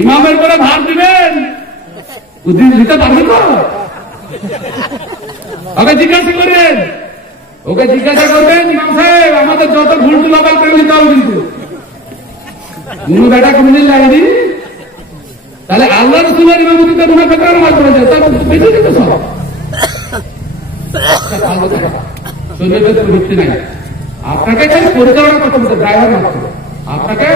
ইমামের পরে ভার দিবেন, দিতে পারবে তো? ওকে জিজ্ঞাসা করেন, ওকে জিজ্ঞাসা করবেন, ইমাম সাহেব আমাদের যত ভুল টুল আবার করে নিতে হবে, কিন্তু কোন বেটা কোনদিন লাগেনি। তাহলে আল্লাহ রসুলের ইমামতিতে মুনাফিকরা নামাজ পড়েছে, তার বেঁচে যেত সব। শরীয়তের কোনো ভিত্তি নাই। আপনাকে খালি পরিচালনা করতে হবে, ড্রাইভার মাত্র। আপনাকে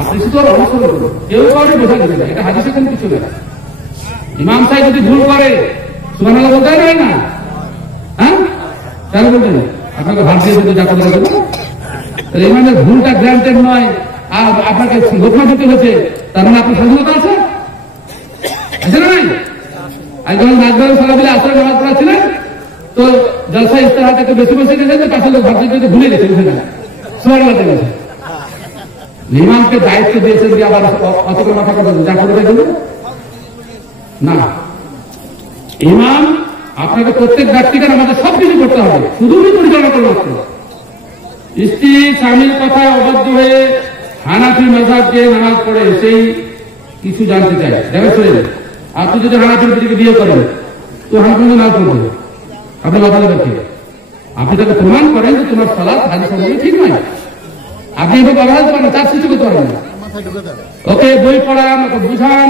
আপনি শুধু অনুসরণ করুন, কেউ কাউকে বোঝা যাবে না, এটা হাদিসে কোনো কিছু না। ইমাম সাহেব যদি ভুল করে সুবহানাল্লাহ বলতে হয় না? হ্যাঁ, কেন বলবেন? আপনাকে ভাব দিয়ে দিতে যা কথা বলবো, ইমামের ভুলটা গ্রান্টেড নয়, আর আপনাকে ঘটনা দিতে হচ্ছে, তার মানে আপনার স্বাধীনতা আছে আছে না নাই? আর যখন নাজবাড়ি সকালে আসলে নামাজ পড়াচ্ছিলেন, তো জলসা ইস্তেহার একটু বেশি বসে গেছে, পাশে লোক ভাবছে যে ভুলে গেছে, বুঝে না সুবহানাল্লাহ গেছে। ইমামকে দায়িত্ব দিয়েছেন যে আবার অত করে মাথা কথা যা করবে গেল না। ইমাম আপনাকে প্রত্যেক ব্যক্তিকে আমাদের সবকিছু করতে হবে, শুধুই পরিচালনা করতে হবে। স্ত্রী স্বামীর কথায় অবাধ্য হয়ে হানাফি মাযহাবকে নামাজ পড়ে সেই কিছু জানতে চাই। দেখেন, আপনি যদি হানাফির দিকে বিয়ে করেন তো হানাফি নামাজ পড়বে, আপনি মাথায় রাখেন। আপনি তাকে প্রমাণ করেন যে তোমার সালাত হাদিস অনুযায়ী ঠিক নয়, আপনি এভাবে ব্যবহার করতে পারেন, চার কিছু করতে পারবেন না। ওকে বই পড়ান, ওকে বুঝান,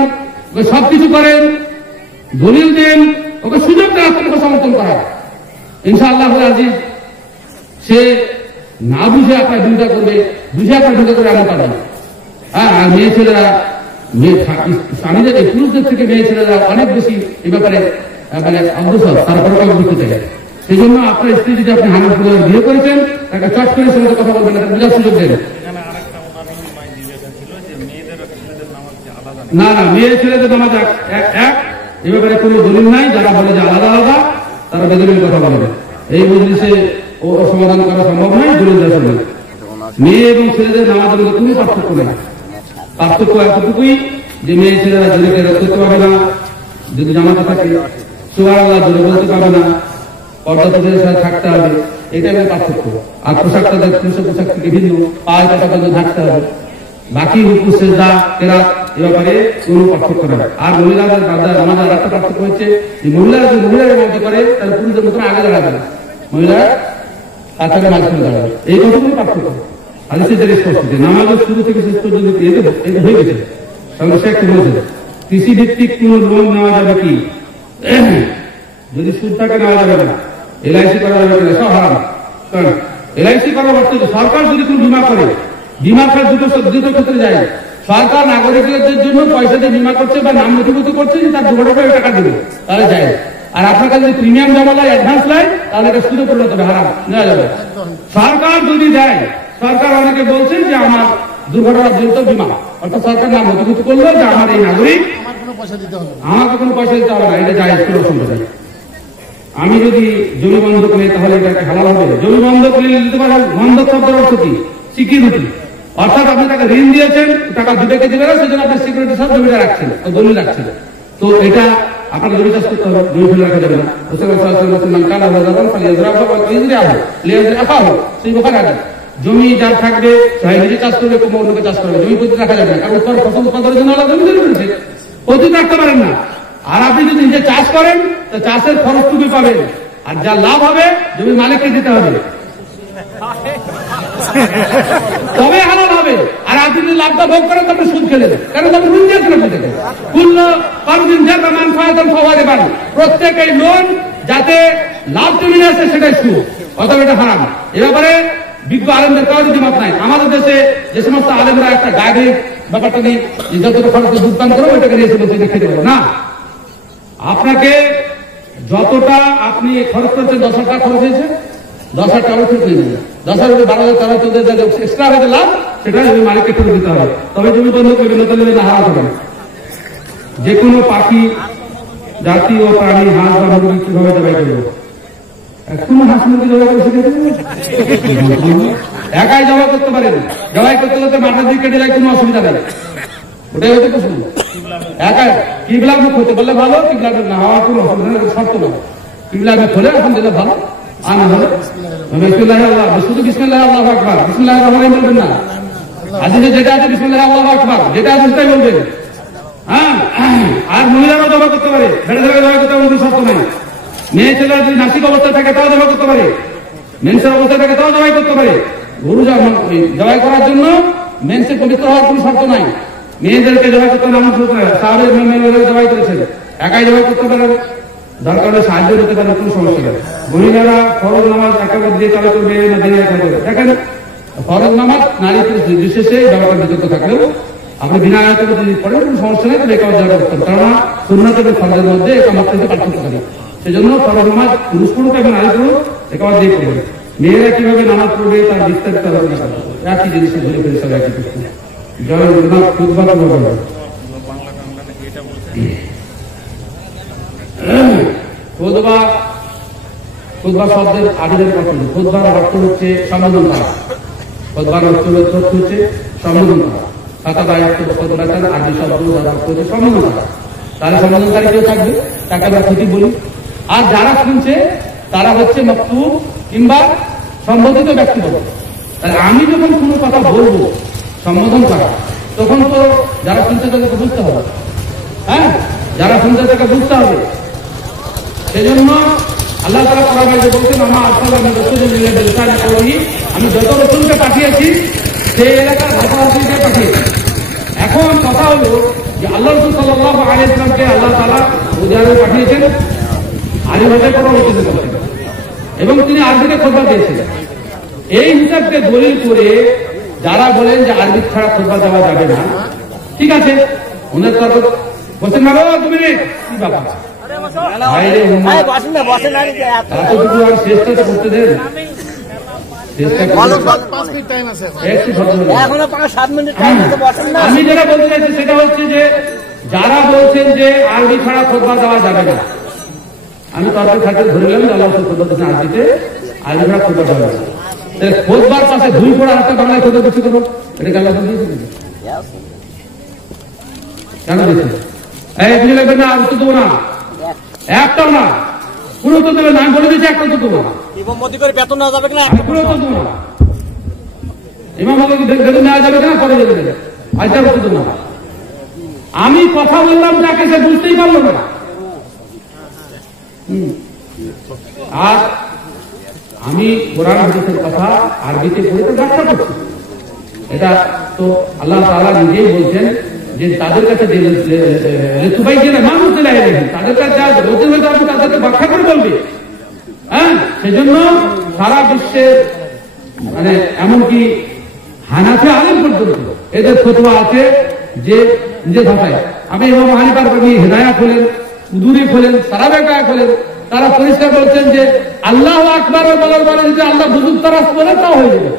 ওকে সবকিছু করেন, দলিল দেন, ওকে সুযোগ দেন আপনাকে সমর্থন করা। ইনশাআল্লাহ আজিজ সে না বুঝে আপনার বিরোধিতা করবে, বুঝে আপনার বিরোধিতা করে এমন পাবেন। হ্যাঁ, আর মেয়ে ছেলেরা স্বামীদের পুরুষদের থেকে মেয়ে ছেলেরা অনেক বেশি এই ব্যাপারে মানে অগ্রসর, তারপরে বুঝতে চাই। সেই জন্য আপনার স্ত্রী যদি আপনি হানাফি বিয়ে করেছেন, তাকে চট করে সঙ্গে কথা বলবেন না, বোঝার সুযোগ দেন। না না, মেয়ে ছেলেদের নামাজ এক, এ ব্যাপারে কোনো দলিল নাই। যারা বলে যে আলাদা আলাদা, তারা বেদলিল কথা বলবে। এই মজলিসে ও সমাধান করা সম্ভব নয়, দলিল দেওয়া সম্ভব। মেয়ে এবং ছেলেদের নামাজের মধ্যে কোনো পার্থক্য নেই। পার্থক্য এতটুকুই যে মেয়ে ছেলেরা জোরে রোধ করতে পারবে না, যদি জামাতে থাকে সুবহানাল্লাহ জোরে বলতে পারবে না, পর্দা পুরুষের সাথে থাকতে হবে, এটাই হলো পার্থক্য। আর পোশাকটা পুরুষের পোশাক থেকে ভিন্ন, পায়ে কাটা পর্যন্ত থাকতে হবে। বাকি রুকু সিজদা কেরাত এ ব্যাপারে কোনো পার্থক্য নেই। আর মহিলাদের আমাদের আর একটা পার্থক্য হচ্ছে যে মহিলারা যদি মহিলারা মধ্যে করে তাহলে পুরুষদের মতন আগে দাঁড়াবে না, মহিলা কাছাকে মাঝখানে দাঁড়াবে। এই কতগুলো পার্থক্য হাদিসে যে স্পষ্ট যে নামাজের শুরু থেকে শেষ পর্যন্ত এটা হয়ে গেছে। তাহলে সে একটু বলেছে কৃষি ভিত্তিক কোন লোন নেওয়া যাবে কি? যদি সুদ থাকে নেওয়া যাবে না, এলআইসি করা যাবে না, সব হারাম। কারণ এলআইসি করার অর্থ সরকার যদি কোন বিমা করে, বিমা খাত দুটো ক্ষেত্রে যায়। সরকার নাগরিকদের জন্য পয়সা দিয়ে বিমা করছে বা নাম নথিভুক্ত করছে যে তার দুর্ঘটনায় টাকা দেবে, তাহলে যায়। আর আপনার কাছে যদি প্রিমিয়াম জমা নেয়, অ্যাডভান্স নেয়, তাহলে এটা সুদে পরিণত হবে, হারাম, নেওয়া যাবে। সরকার যদি দেয়, সরকার অনেকে বলছেন যে আমার দুর্ঘটনা জড়িত বিমা, অর্থাৎ সরকার নাম নথিভুক্ত করলো যে আমার এই নাগরিক, আমাকে কোনো পয়সা দিতে হবে না, এটা যায়, কোনো অসুবিধা নেই। আমি যদি জমি বন্ধক নেই তাহলে এটা হালাল হবে। জমি বন্ধক নিতে পারে, বন্ধক শব্দের অর্থ কি? সিকিউরিটি। অর্থাৎ আপনি তাকে ঋণ দিয়েছেন, টাকা দিবে কে দিবে না, সেজন্য আপনি সিকিউরিটি সব জমিটা রাখছেন, দলিল রাখছেন। তো এটা আপনাকে জমি চাষ করতে হবে, জমি ফেলে রাখা যাবে না। জমি যার থাকবে তাই নিজে চাষ করবে, কোনো অন্যকে চাষ করবে, জমি প্রতি রাখা যাবে না। কারণ তোর ফসল উৎপাদনের জন্য জমি তৈরি করেছে, প্রতি রাখতে পারেন না। আর আপনি যদি নিজে চাষ করেন তো চাষের খরচটুকু পাবেন, আর যা লাভ হবে জমির মালিককে দিতে হবে, তবে হালাল হবে। আর আপনি যদি লাভটা ভোগ করেন তো আপনি সুদ খেলেন, কারণ আপনি ঋণ দিয়েছেন আপনি থেকে। প্রত্যেক এই লোন যাতে লাভ চলে আসে সেটাই সুদ, অথবা এটা হারাম। এ ব্যাপারে বিজ্ঞ আলেমদের কারো দ্বিমত নাই। আমাদের দেশে যে সমস্ত আলেমরা একটা গাইডের ব্যাপারটা নিয়ে যতটা খরচ ভুগতান করবো এটাকে নিয়ে এসে বলতে খেতে পারবো না। আপনাকে যতটা আপনি খরচ করছেন, 10,000 টাকা খরচ হয়েছে, 10,000 টাকা ঠিক হয়ে যাবে। 10,000 12,000 এক্সট্রা হয়েছে লাভ, সেটা জমি মালিককে ফেরত দিতে হবে। তবে জমি বন্ধ বিভিন্ন দলের না হারাতে হবে। যে কোনো পাখি জাতি ও প্রাণী, হাঁস বা মুরগি কিভাবে জবাই করবো? কোনো হাঁস মুরগি জবাই করে শিখেছে একাই জবাই করতে পারেন। জবাই করতে করতে মাথার দিকে কেটে যায়, কোনো অসুবিধা নেই। ওটাই হচ্ছে প্রশ্ন। একা কিবলা মুখ হতে বললে ভালো, কিবলা না হওয়ার কোনো অসুবিধা নেই, শর্ত না। কিবলা মুখ হলে এখন দিলে ভালো, আর না হলে বিসমিল্লাহ আল্লাহ, শুধু বিসমিল্লাহ আল্লাহু আকবার, বিসমিল্লাহির রহমানির রহিম বলবেন না। হাদিসে যেটা আছে বিসমিল্লাহ আল্লাহু আকবার, যেটা আছে সেটাই বলবেন। হ্যাঁ, আর মহিলারাও জমা করতে পারে, ছেলে ছেলে জমা করতে কোনো শর্ত নাই। মেয়ে ছেলেরা যদি নাসিক অবস্থায় থাকে তাও জমা করতে পারে, মেন্সের অবস্থায় থাকে তাও জবাই করতে পারে। গরু জবাই করার জন্য মেন্সে পবিত্র হওয়ার কোনো শর্ত নাই। মেয়েদেরকে জবাই করতে নামাজ পড়তে হয়, সাহাবের মেয়ে জবাই করেছেন, একাই জবাই করতে পারে, দরকার হলে সাহায্য করতে পারে, কোনো সমস্যা নেই। মহিলারা ফরজ নামাজ একাবার দিয়ে চালু করবে না দিনে দেখেন, ফরজ নামাজ নারী বিশেষে জবাই বিতর্ক থাকলেও আপনি বিনা আয়াতে যদি পড়েন কোনো সমস্যা নেই, তবে একাবার জবাই করতে হবে। কেননা সুন্নাত এবং ফরজের মধ্যে একামত থেকে পার্থক্য থাকে। সেজন্য ফরজ নামাজ পুরুষ পড়ুক এবং নারী পড়ুক একাবার দিয়ে পড়বে। মেয়েরা কিভাবে নামাজ পড়বে তার বিস্তারিত একই জিনিস ধরে ফেলে সব একই প্রশ্ন। জয় রঘুনাথ খুতবা শব্দের আবিদের কথা। খুতবার অর্থ হচ্ছে সম্বোধন করা, খুতবার অর্থ হচ্ছে সম্বোধন করা। আরবি শব্দ যারা অর্থ হচ্ছে সম্বোধন করা। তাহলে সম্বোধনকারী কেউ থাকবে, তাকে আমরা খতিব বলি। আর যারা শুনছে তারা হচ্ছে মাকতুব কিংবা সম্বোধিত ব্যক্তিগত। তাহলে আমি যখন কোনো কথা বলবো সম্বোধন করা, তখন তো যারা শুনছে তাদেরকে বুঝতে হবে। হ্যাঁ, যারা শুনছে তাকে বুঝতে হবে। সেজন্য আল্লাহ তাআলা কোরআনে বলছেন, আমি যত রসুলকে পাঠিয়েছি সেই এলাকার ভাষাভাষীকে পাঠিয়েছি। এখন কথা হলো যে আল্লাহ রাসূল সাল্লাল্লাহু আলাইহি ওয়াসাল্লামকে আল্লাহ তাআলা সৌদি আরবে পাঠিয়েছেন, আরবি ভাষায় কথা বলতে বলেছেন এবং তিনি আরবিতে খুতবা দিয়েছিলেন। এই হিসাবকে দলিল করে যারা বলেন যে আরবি ছাড়া খুতবা দেওয়া যাবে না, ঠিক আছে, ওনার তর্ক বলছেন না, 2 মিনিট কি ব্যাপার শেষটা করতে দেন। আমি যেটা বলতে চাইছি সেটা হচ্ছে যে যারা বলছেন যে আরবি ছাড়া খুতবা দেওয়া যাবে না, আমি তর্কের খাতে ধরলাম যে আল্লাহ খুতবা দিচ্ছেন আরবিতে, আরবি ছাড়া খুতবা দেওয়া যাবে না। খোদবার পাশে ধুই পড়া হাতে বাংলায় খোদা দিচ্ছি কেন? এটা কেন দিয়েছে? কেন দিয়েছে? বুঝে লাগবে না, উত্তর দেবো না, একটাও না, পুরো উত্তর দেবে না। আমি বলে দিচ্ছি একটা উত্তর দেবো না, বেতন নেওয়া যাবে না, পুরো উত্তর দেবো না। ইমাম বেতন নেওয়া যাবে না, পরে বেতন দেবে, আজকে উত্তর দেবো না। আমি কথা বললাম যাকে সে বুঝতেই পারলো না। আর আমি কোরআন হাদিসের কথা আরবিতে পড়ে ব্যাখ্যা করছি। এটা তো আল্লাহ তাআলা নিজেই বলছেন যে তাদের কাছে মানুষ তাদের কাছে বলতে হলে আপনি তাদেরকে ব্যাখ্যা করে বলবে। হ্যাঁ, সেজন্য সারা বিশ্বে মানে এমনকি হানাফি আলেম পর্যন্ত এদের ফতোয়া আছে যে নিজের ভাষায়। আপনি ইমাম হানিফার হিদায়াত হলেন, উদুরি খোলেন, সারাবেকা খোলেন, তারা পরিষ্কার বলছেন যে আল্লাহ আকবার বলার পরে যদি আল্লাহ বুজুর্গ তারাস বলে তাও হয়ে যাবে,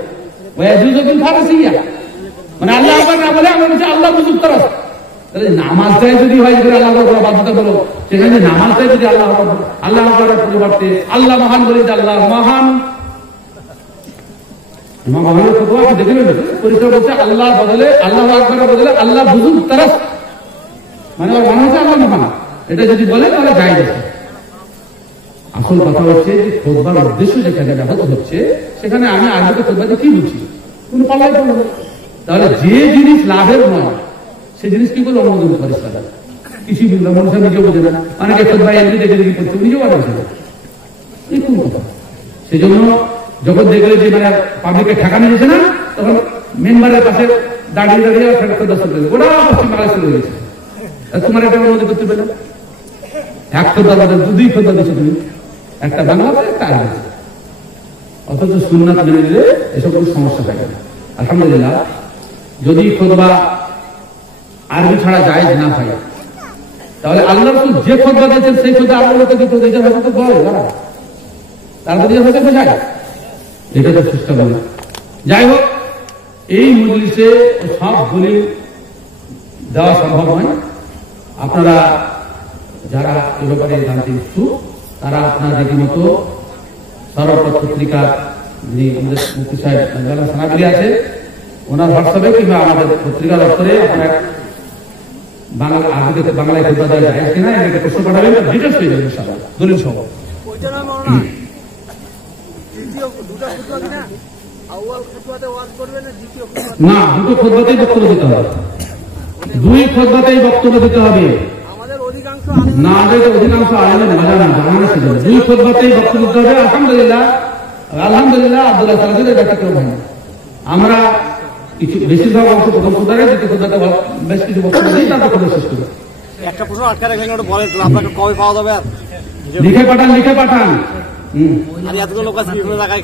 মানে আল্লাহ আকবার না বলে আমরা বলছি আল্লাহ বুজুর্গ তারাস। তাহলে নামাজটাই যদি হয় যে আল্লাহ আকবার বাধ্যতা বলো, সেখানে নামাজটাই যদি আল্লাহ আকবরের পরিবর্তে আল্লাহ মহান বলে যে আল্লাহ মহান, মহানের ফতোয়া আপনি দেখে নেবেন, পরিষ্কার বলছে আল্লাহ বদলে আল্লাহ আকবরের বদলে আল্লাহ বুজুর্গ তারাস, মানে ওর মনে হচ্ছে আল্লাহ মহান। এটা যদি বলে তাহলে গায়ে যাচ্ছে। আসল কথা হচ্ছে যে খোদবার উদ্দেশ্য যেখানে ব্যাহত হচ্ছে সেখানে আমি আরবিতে খোদবাতে কি বুঝি, কোন পাল্লাই করবো। তাহলে যে জিনিস লাভের নয় সে জিনিস কি করে অনুমোদন করে তারা কিছু মানুষ নিজেও বোঝে না, অনেকে খোদবা এমনি দেখে দেখি করছে, নিজেও আলোচনা করে, এই কোন কথা। সেজন্য যখন দেখলে যে মানে পাবলিককে ঠেকানো যেছে না, তখন মেম্বারের পাশে দাঁড়িয়ে দাঁড়িয়ে খোদা শুরু করে ওরা পশ্চিম বাংলায় শুরু হয়েছে। তোমার এটা অনুমোদন করতে পেলে এক খোদা বাদে 2 খোদা দিচ্ছ তুমি, একটা বাংলাতে একটা আরবি, অথচ সুন্নাত মেনে নিলে এসব কোনো সমস্যা থাকে না। আলহামদুলিল্লাহ, যদি খুতবা আরবি ছাড়া জায়েজ না হয় তাহলে আল্লাহ রাসূল যে খুতবা দিয়েছেন সেই খুতবা আরবিতে দিতে হবে, এটা হয়তো বলে না, তারপর দিয়ে হয়তো বোঝায়, এটা তো চেষ্টা করে। যাই হোক, এই মজলিসে সব দলিল দেওয়া সম্ভব নয়। আপনারা যারা এ ব্যাপারে জানতে ইচ্ছুক তারা আপনার রীতিমতো সরবরাহ পত্রিকা যিনি আমাদের মুফতি সাহেব যারা সানাবিলি আছে ওনার হোয়াটসঅ্যাপে কিংবা আমাদের পত্রিকা দপ্তরে আপনারা বাংলায় খুতবা দেওয়া যায় কিনা এটাকে প্রশ্ন পাঠাবেন, ডিটেলস পেয়ে যাবেন ইনশাআল্লাহ দলিল সহ। না, দুটো খুতবাতেই বক্তব্য দিতে হবে, দুই খুতবাতেই বক্তব্য দিতে হবে। না, অধিকাংশ আলেমের মজা না, জানানো সেজন্য দুই খুতবাতেই বক্তব্য দিতে হবে। আলহামদুলিল্লাহ, আলহামদুলিল্লাহ, আব্দুল্লাহ সালাফিদের ব্যতিক্রম হয়। আমরা কিছু বেশিরভাগ অংশ প্রথম খুতবাতে, দ্বিতীয় খুতবাতে বেশ কিছু বক্তব্য দিই, তারপর খুতবা শেষ করি। একটা প্রশ্ন আটকা রেখে বলেন তো, আপনাকে কবে পাওয়া যাবে? আর লিখে পাঠান, লিখে পাঠান। আমি এতগুলো লোক আছে বিভিন্ন জায়গায়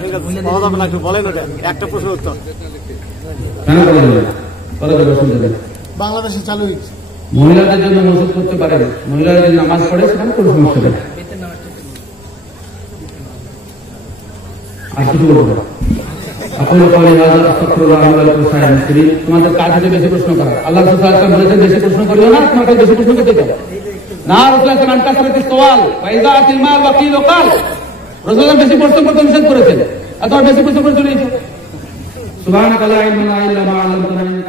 পাওয়া যাবে না, একটু বলেন ওটা একটা প্রশ্ন উত্তর। কেন করে দেবেন? করে দেবে, শুনতে দেবেন। বাংলাদেশে চালু হয়েছে, মহিলাদের জন্য মসজিদ করতে পারেন, মহিলারা যদি নামাজ পড়ে সেখানে কোনো সমস্যা নেই। আর কিছু বলবো না। তোমাদের কাজ হচ্ছে বেশি প্রশ্ন করা। আল্লাহ বলেছেন বেশি প্রশ্ন করিও না, তোমাকে বেশি প্রশ্ন করতে চাও না। রসুল বেশি প্রশ্ন করতে নিষেধ করেছেন, আর তোমার বেশি প্রশ্ন করে চলে সুবহানাকা লা ইলমা লানা ইল্লা মা আল্লামতানা।